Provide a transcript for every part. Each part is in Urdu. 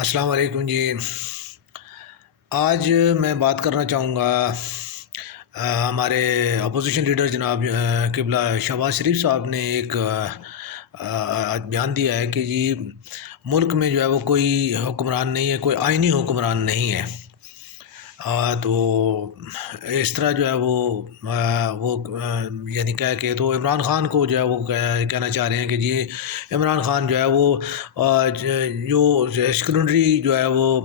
السلام علیکم جی۔ آج میں بات کرنا چاہوں گا ہمارے اپوزیشن لیڈر جناب قبلہ شہباز شریف صاحب نے ایک بیان دیا ہے کہ جی ملک میں جو ہے وہ کوئی حکمران نہیں ہے، کوئی آئینی حکمران نہیں ہے۔ تو اس طرح جو ہے وہ یعنی کہہ کے تو عمران خان کو جو ہے وہ کہنا چاہ رہے ہیں کہ جی عمران خان جو ہے وہ جو سیکنڈری جو ہے وہ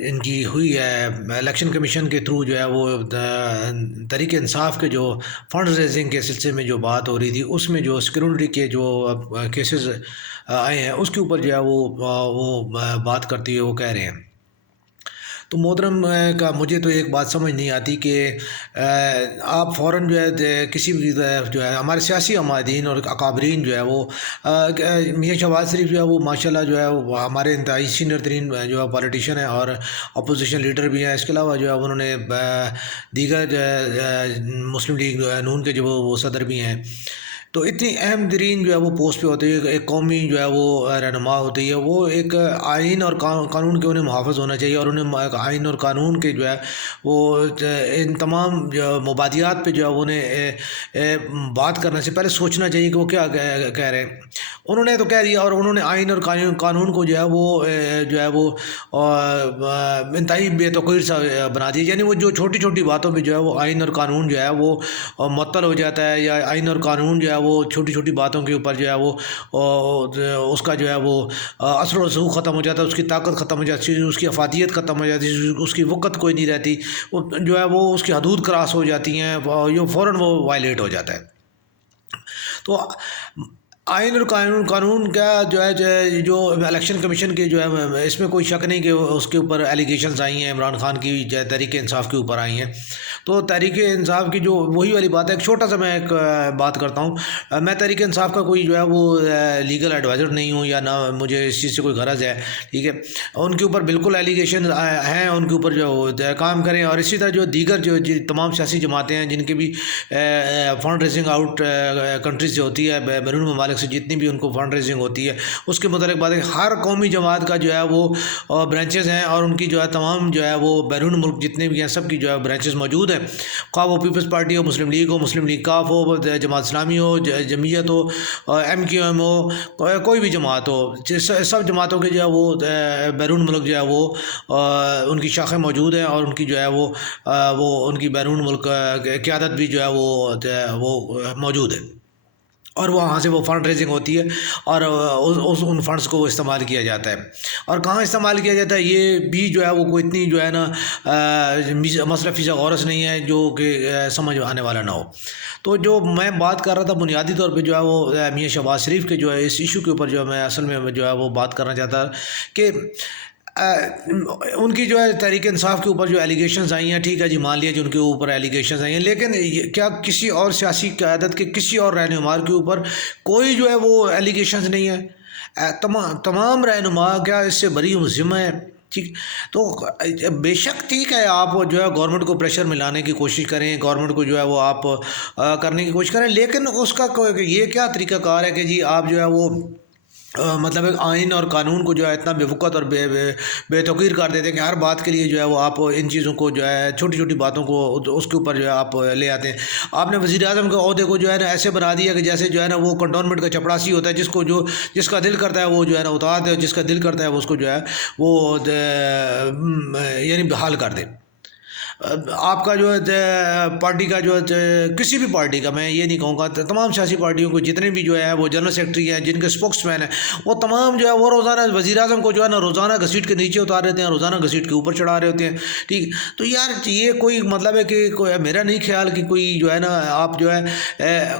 ان کی ہوئی ہے الیکشن کمیشن کے تھرو جو ہے وہ تحریک انصاف کے جو فنڈ ریزنگ کے سلسلے میں جو بات ہو رہی تھی، اس میں جو سیکنڈری کے جو کیسز آئے ہیں اس کے اوپر جو ہے وہ بات کرتے ہوئے وہ کہہ رہے ہیں۔ تو محترم کا مجھے تو ایک بات سمجھ نہیں آتی کہ آپ فوراً جو ہے کسی بھی جو ہے ہمارے سیاسی عمادین اور اکابرین جو ہے وہ میاں شہباز شریف جو ہے وہ ماشاءاللہ جو ہے وہ ہمارے انتہائی سینئر ترین جو ہے پولیٹیشین ہے اور اپوزیشن لیڈر بھی ہیں۔ اس کے علاوہ جو ہے انہوں نے دیگر جو ہے مسلم لیگ نون کے جو وہ صدر بھی ہیں، تو اتنی اہم ترین جو ہے وہ پوسٹ پہ ہوتی ہے، ایک قومی جو ہے وہ رہنما ہوتی ہے، وہ ایک آئین اور قانون کے انہیں محافظ ہونا چاہیے، اور انہیں ایک آئین اور قانون کے جو ہے وہ ان تمام جو مبادیات پہ جو ہے انہیں بات کرنے سے پہلے سوچنا چاہیے کہ وہ کیا کہہ رہے ہیں۔ انہوں نے تو کہہ دیا اور انہوں نے آئین اور قانون کو جو ہے وہ انتہائی بے توقیر سا بنا دیا، یعنی وہ جو چھوٹی چھوٹی باتوں پہ جو ہے وہ آئین اور قانون جو ہے وہ معطل ہو جاتا ہے، یا آئین اور قانون جو ہے وہ چھوٹی چھوٹی باتوں کے اوپر جو ہے وہ اس کا جو ہے وہ اثر و رسوخ ختم ہو جاتا ہے، اس کی طاقت ختم ہو جاتی ہے، اس کی افادیت ختم ہو جاتی ہے، اس کی وقت کوئی نہیں رہتی، وہ جو ہے وہ اس کی حدود کراس ہو جاتی ہیں، یہ فوراً وہ وائلیٹ ہو جاتا ہے۔ تو آئین اور قانون کا جو ہے جو الیکشن کمیشن کے جو ہے اس میں کوئی شک نہیں کہ اس کے اوپر ایلیگیشنز آئی ہیں، عمران خان کی تحریک انصاف کے اوپر آئی ہیں۔ تو تحریک انصاف کی جو وہی والی بات ہے، ایک چھوٹا سا میں ایک بات کرتا ہوں۔ میں تحریک انصاف کا کوئی جو ہے وہ لیگل ایڈوائزر نہیں ہوں، یا نہ مجھے اس چیز سے کوئی غرض ہے، ٹھیک ہے۔ ان کے اوپر بالکل ایلیگیشن ہیں، ان کے اوپر جو کام کریں، اور اسی طرح جو دیگر جو تمام سیاسی جماعتیں ہیں جن کے بھی فنڈ ریزنگ آؤٹ کنٹری سے ہوتی ہے، بیرون ممالک سے جتنی بھی ان کو فنڈ ریزنگ ہوتی ہے، اس کے متعلق بات ہے ہر قومی جماعت کا جو ہے وہ برانچز ہیں، اور ان کی جو ہے تمام جو ہے وہ بیرون ملک جتنے بھی ہیں سب کی جو ہے برانچز موجود ہیں، خواہ وہ پیپلز پارٹی ہو، مسلم لیگ ہو، مسلم لیگ کاف ہو، جماعت اسلامی ہو، جمعیت ہو، ایم کیو ایم ہو، کوئی بھی جماعت ہو، سب جماعتوں کے جو ہے وہ بیرون ملک جو ہے وہ ان کی شاخیں موجود ہیں، اور ان کی جو ہے وہ ان کی بیرون ملک قیادت بھی جو ہے وہ موجود ہے، اور وہاں سے وہ فنڈ ریزنگ ہوتی ہے، اور ان فنڈز کو استعمال کیا جاتا ہے۔ اور کہاں استعمال کیا جاتا ہے یہ بھی جو ہے وہ کوئی اتنی جو ہے نا مسئلہ فیضا غورس نہیں ہے جو کہ سمجھ آنے والا نہ ہو۔ تو جو میں بات کر رہا تھا بنیادی طور پہ جو ہے وہ میاں شہباز شریف کے جو ہے اس ایشو کے اوپر جو ہے میں اصل میں جو ہے وہ بات کرنا چاہتا کہ ان کی جو ہے تحریک انصاف کے اوپر جو ایلیگیشنز آئی ہیں، ٹھیک ہے جی، مان لیا جو ان کے اوپر ایلیگیشنز آئی ہیں، لیکن کیا کسی اور سیاسی قیادت کے کسی اور رہنما کے اوپر کوئی جو ہے وہ ایلیگیشنز نہیں ہے؟ تمام رہنما کیا اس سے بری ذمہ ہے؟ ٹھیک، تو بے شک ٹھیک ہے، آپ جو ہے گورنمنٹ کو پریشر میں لانے کی کوشش کریں، گورنمنٹ کو جو ہے وہ آپ کرنے کی کوشش کریں، لیکن اس کا یہ کیا طریقہ کار ہے کہ جی آپ جو ہے وہ مطلب ایک آئین اور قانون کو جو ہے اتنا بے وقت اور بے توقیر کر دیتے ہیں کہ ہر بات کے لیے جو ہے وہ آپ ان چیزوں کو جو ہے چھوٹی چھوٹی باتوں کو اس کے اوپر جو ہے آپ لے آتے ہیں۔ آپ نے وزیر اعظم کے عہدے کو جو ہے نا ایسے بنا دیا کہ جیسے جو ہے نا وہ کنٹونمنٹ کا چپڑاسی ہوتا ہے، جس کا دل کرتا ہے وہ جو ہے نا اتار دے، جس کا دل کرتا ہے وہ اس کو جو ہے وہ یعنی بحال کر دے۔ آپ کا جو ہے پارٹی کا جو ہے کسی بھی پارٹی کا، میں یہ نہیں کہوں گا، تمام سیاسی پارٹیوں کو جتنے بھی جو ہے وہ جنرل سیکرٹری ہیں، جن کے اسپوکس مین ہیں، وہ تمام جو ہے وہ روزانہ وزیر اعظم کو جو ہے نا روزانہ گھسیٹ کے نیچے اتار دیتے ہیں، روزانہ گھسیٹ کے اوپر چڑھا رہے ہوتے ہیں، ٹھیک۔ تو یار یہ کوئی مطلب ہے کہ میرا نہیں خیال کہ کوئی جو ہے نا آپ جو ہے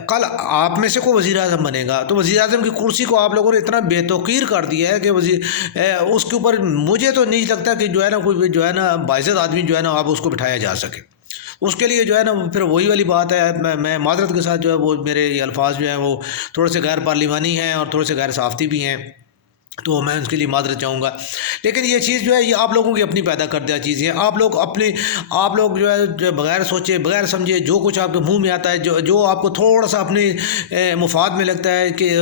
کل آپ میں سے کوئی وزیر اعظم بنے گا تو وزیر اعظم کی کرسی کو آپ لوگوں نے اتنا بے توقیر کر دیا ہے کہ اس کے اوپر مجھے تو نہیں لگتا کہ جو ہے نا کوئی جو ہے نا باعزت آدمی جو ہے نا آپ اس کو بٹھایا جا سکے۔ اس کے لیے جو ہے نا پھر وہی والی بات ہے، میں معذرت کے ساتھ جو ہے وہ میرے یہ الفاظ جو ہیں وہ تھوڑے سے غیر پارلیمانی ہیں اور تھوڑے سے غیر صحافتی بھی ہیں، تو میں اس کے لیے معذرت چاہوں گا، لیکن یہ چیز جو ہے یہ آپ لوگوں کی اپنی پیدا کردہ چیزیں ہیں۔ آپ لوگ جو ہے جو بغیر سوچے بغیر سمجھے جو کچھ آپ کے منہ میں آتا ہے، جو آپ کو تھوڑا سا اپنے مفاد میں لگتا ہے کہ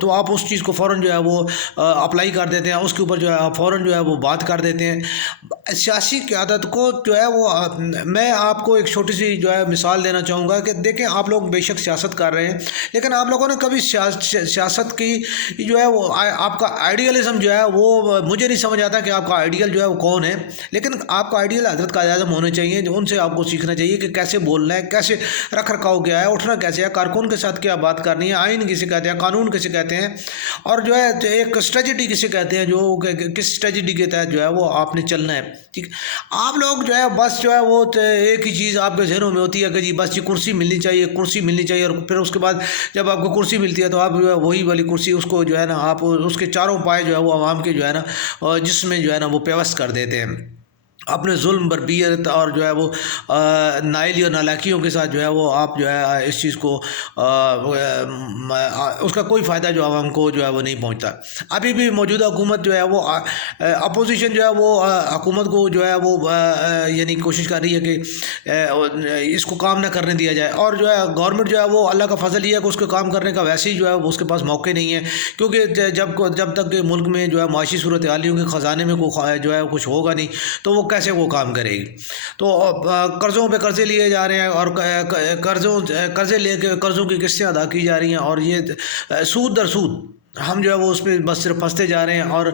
تو آپ اس چیز کو فوراً جو ہے وہ اپلائی کر دیتے ہیں، اس کے اوپر جو ہے آپ فوراً جو ہے وہ بات کر دیتے ہیں۔ سیاسی قیادت کو جو ہے وہ میں آپ کو ایک چھوٹی سی جو ہے مثال دینا چاہوں گا کہ دیکھیں آپ لوگ بے شک سیاست کر رہے ہیں، لیکن آپ لوگوں نے کبھی سیاست کی جو ہے وہ آپ کا آئیڈیلزم جو ہے وہ مجھے نہیں سمجھ آتا کہ آپ کا آئیڈیل جو ہے وہ کون ہے، لیکن آپ کا آئیڈیل حضرت قائد اعظم ہونے چاہیے، جو ان سے آپ کو سیکھنا چاہیے کہ کیسے بولنا ہے، کیسے رکھ رکھاؤ کیا ہے، اٹھنا کیسے ہے، کارکن کے ساتھ کیا بات کرنی ہے، آئین کسے کہتے ہیں، قانون کسے کہتے ہیں، اور جو ہے ایک اسٹریٹجی کسے کہتے ہیں، جو کس اسٹریٹجی کے تحت جو ہے وہ آپ نے چلنا ہے، ٹھیک۔ آپ لوگ جو ہے بس جو ہے وہ ایک ہی چیز آپ کے ذہنوں میں ہوتی ہے کہ جی بس یہ کرسی ملنی چاہیے، کرسی ملنی چاہیے، اور پھر اس کے بعد جب آپ کو کرسی ملتی ہے تو آپ جو ہے وہی والی کرسی اس کو جو ہے نا آپ اس کے چاروں پائے جو ہے وہ عوام کے جو ہے نا جس میں جو ہے نا وہ پیوست کر دیتے ہیں، اپنے ظلم بربریت اور جو ہے وہ نائلی اور نالاکیوں کے ساتھ جو ہے وہ آپ جو ہے اس چیز کو اس کا کوئی فائدہ جو عوام کو جو ہے وہ نہیں پہنچتا۔ ابھی بھی موجودہ حکومت جو ہے وہ اپوزیشن جو ہے وہ حکومت کو جو ہے وہ یعنی کوشش کر رہی ہے کہ اس کو کام نہ کرنے دیا جائے، اور جو ہے گورنمنٹ جو ہے وہ اللہ کا فضل یہ ہے کہ اس کے کام کرنے کا ویسے ہی جو ہے اس کے پاس موقع نہیں ہے، کیونکہ جب تک کہ ملک میں جو ہے معاشی صورتحالیوں کے خزانے میں جو ہے کچھ ہوگا نہیں تو وہ کیسے وہ کام کرے گی۔ تو قرضوں پہ قرضے لیے جا رہے ہیں، اور قرضے لے کے قرضوں کی قسطیں ادا کی جا رہی ہیں، اور یہ سود در سود ہم جو ہے وہ اس پہ بس صرف پھنستے جا رہے ہیں۔ اور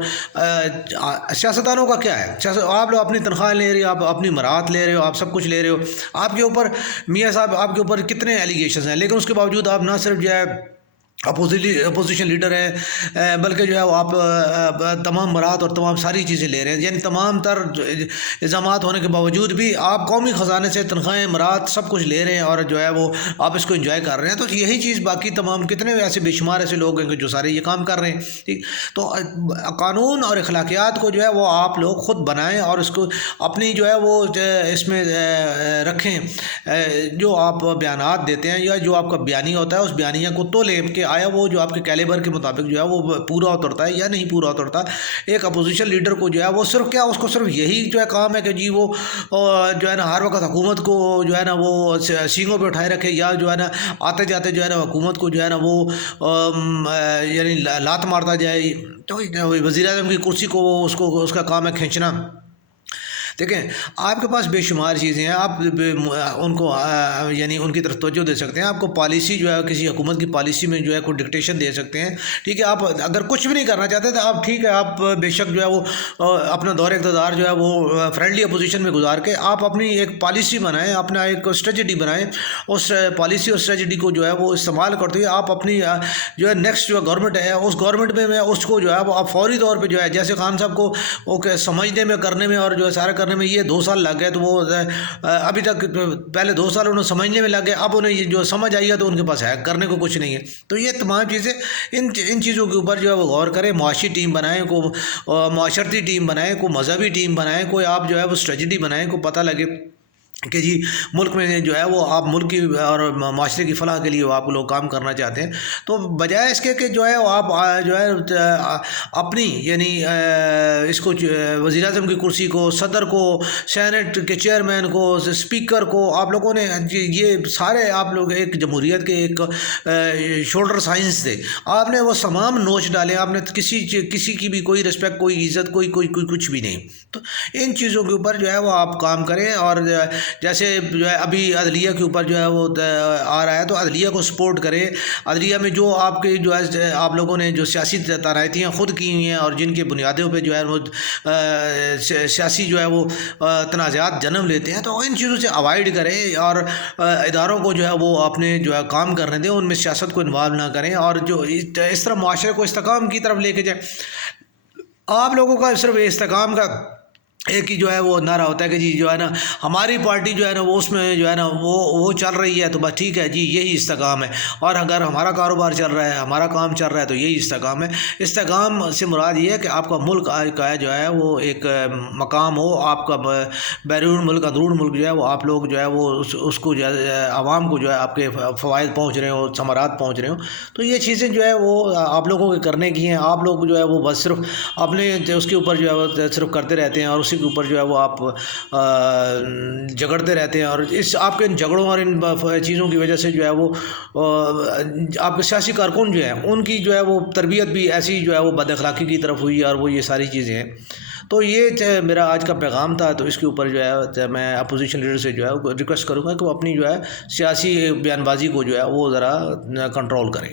سیاستدانوں کا کیا ہے، آپ لوگ اپنی تنخواہ لے رہے ہو، آپ اپنی مراعات لے رہے ہو، آپ سب کچھ لے رہے ہو، آپ کے اوپر میاں صاحب آپ کے اوپر کتنے ایلیگیشنز ہیں، لیکن اس کے باوجود آپ نہ صرف جو ہے اپوزیشن لیڈر ہے، بلکہ جو ہے وہ آپ تمام برات اور تمام ساری چیزیں لے رہے ہیں، یعنی تمام تر الزامات ہونے کے باوجود بھی آپ قومی خزانے سے تنخواہیں مرات سب کچھ لے رہے ہیں، اور جو ہے وہ آپ اس کو انجوائے کر رہے ہیں۔ تو یہی چیز باقی تمام کتنے ایسے بے شمار ایسے لوگ ہیں کہ جو سارے یہ کام کر رہے ہیں، ٹھیک۔ تو قانون اور اخلاقیات کو جو ہے وہ آپ لوگ خود بنائیں، اور اس کو اپنی جو ہے وہ اس میں رکھیں، جو آپ بیانات دیتے ہیں یا جو آپ کا بیانیہ ہوتا ہے اس بیانیہ کو تولیں کہ آیا وہ جو آپ کے کیلیبر کے مطابق جو ہے وہ پورا اترتا ہے یا نہیں پورا اترتا۔ ایک اپوزیشن لیڈر کو جو ہے وہ صرف کیا اس کو صرف یہی جو ہے کام ہے کہ جی وہ جو ہے نا ہر وقت حکومت کو جو ہے نا وہ سینگوں پہ اٹھائے رکھے، یا جو ہے نا آتے جاتے جو ہے نا حکومت کو جو ہے نا وہ یعنی لات مارتا جائے۔ تو وزیر اعظم کی کرسی کو اس کا کام ہے کھینچنا۔ دیکھیں آپ کے پاس بے شمار چیزیں ہیں، آپ ان کو یعنی ان کی طرف توجہ دے سکتے ہیں، آپ کو پالیسی جو ہے کسی حکومت کی پالیسی میں جو ہے کوئی ڈکٹیشن دے سکتے ہیں، ٹھیک ہے۔ آپ اگر کچھ بھی نہیں کرنا چاہتے تو آپ ٹھیک ہے آپ بے شک جو ہے وہ اپنا دور اقتدار جو ہے وہ فرینڈلی اپوزیشن میں گزار کے آپ اپنی ایک پالیسی بنائیں، اپنا ایک اسٹریٹجی بنائیں، اس پالیسی اور اسٹریٹجی کو جو ہے وہ استعمال کرتے ہوئے آپ اپنی جو ہے نیکسٹ جو گورنمنٹ ہے اس گورنمنٹ میں اس کو جو ہے وہ آپ فوری طور پہ جو ہے جیسے خان صاحب کو وہ سمجھنے میں کرنے میں اور جو ہے سارا کرنے میں یہ 2 سال لگ گئے، تو وہ ابھی تک پہلے 2 سال انہیں سمجھنے میں لگ گئے، اب انہیں یہ جو سمجھ آئی ہے تو ان کے پاس ہے کرنے کو کچھ نہیں ہے۔ تو یہ تمام چیزیں ان چیزوں کے اوپر جو ہے وہ غور کریں، معاشی ٹیم بنائیں، کو معاشرتی ٹیم بنائیں، کو مذہبی ٹیم بنائیں، کوئی آپ جو ہے وہ اسٹریٹجی بنائیں، کو پتہ لگے کہ جی ملک میں جو ہے وہ آپ ملک کی اور معاشرے کی فلاح کے لیے آپ لوگ کام کرنا چاہتے ہیں، تو بجائے اس کے کہ جو ہے آپ جو ہے اپنی یعنی اس کو وزیر اعظم کی کرسی کو، صدر کو، سینٹ کے چیئرمین کو، اسپیکر کو، آپ لوگوں نے یہ سارے آپ لوگ ایک جمہوریت کے ایک شولڈر سائنس تھے، آپ نے وہ تمام نوچ ڈالے، آپ نے کسی کی بھی کوئی رسپیکٹ، کوئی عزت، کوئی کچھ بھی نہیں۔ تو ان چیزوں کے اوپر جو ہے وہ آپ کام کریں، اور جیسے جو ہے ابھی عدلیہ کے اوپر جو ہے وہ آ رہا ہے تو عدلیہ کو سپورٹ کرے۔ عدلیہ میں جو آپ کے جو ہے آپ لوگوں نے جو سیاسی تنازعات خود کی ہوئی ہیں اور جن کے بنیادوں پہ جو ہے وہ سیاسی جو ہے وہ تنازعات جنم لیتے ہیں، تو ان چیزوں سے اوائڈ کریں، اور اداروں کو جو ہے وہ اپنے جو ہے کام کرنے دیں، ان میں سیاست کو انوالو نہ کریں، اور جو اس طرح معاشرے کو استحکام کی طرف لے کے جائیں۔ آپ لوگوں کا صرف استحکام کا ایک ہی جو ہے وہ نعرہ ہوتا ہے کہ جی جو ہے نا ہماری پارٹی جو ہے نا وہ اس میں جو ہے نا وہ چل رہی ہے تو بس ٹھیک ہے جی یہی استحکام ہے، اور اگر ہمارا کاروبار چل رہا ہے، ہمارا کام چل رہا ہے تو یہی استحکام ہے۔ استحکام سے مراد یہ ہے کہ آپ کا ملک کا جو ہے وہ ایک مقام ہو، آپ کا بیرون ملک اندرون ملک جو ہے وہ آپ لوگ جو ہے وہ اس کو جو ہے عوام کو جو ہے آپ کے فوائد پہنچ رہے ہوں، ثمرات پہنچ رہے ہوں، تو یہ چیزیں جو ہے وہ آپ لوگوں کے کرنے کی ہیں۔ آپ لوگ جو ہے وہ بس صرف اپنے اس کے اوپر جو ہے وہ صرف کرتے رہتے ہیں، اور اسی کے اوپر جو ہے وہ آپ جھگڑتے رہتے ہیں، اور اس آپ کے ان جھگڑوں اور ان چیزوں کی وجہ سے جو ہے وہ آپ کے سیاسی کارکن جو ہیں ان کی جو ہے وہ تربیت بھی ایسی جو ہے وہ بد اخلاقی کی طرف ہوئی، اور وہ یہ ساری چیزیں ہیں۔ تو یہ میرا آج کا پیغام تھا، تو اس کے اوپر جو ہے میں اپوزیشن لیڈر سے جو ہے ریکویسٹ کروں گا کہ وہ اپنی جو ہے سیاسی بیان بازی کو جو ہے وہ ذرا کنٹرول کریں۔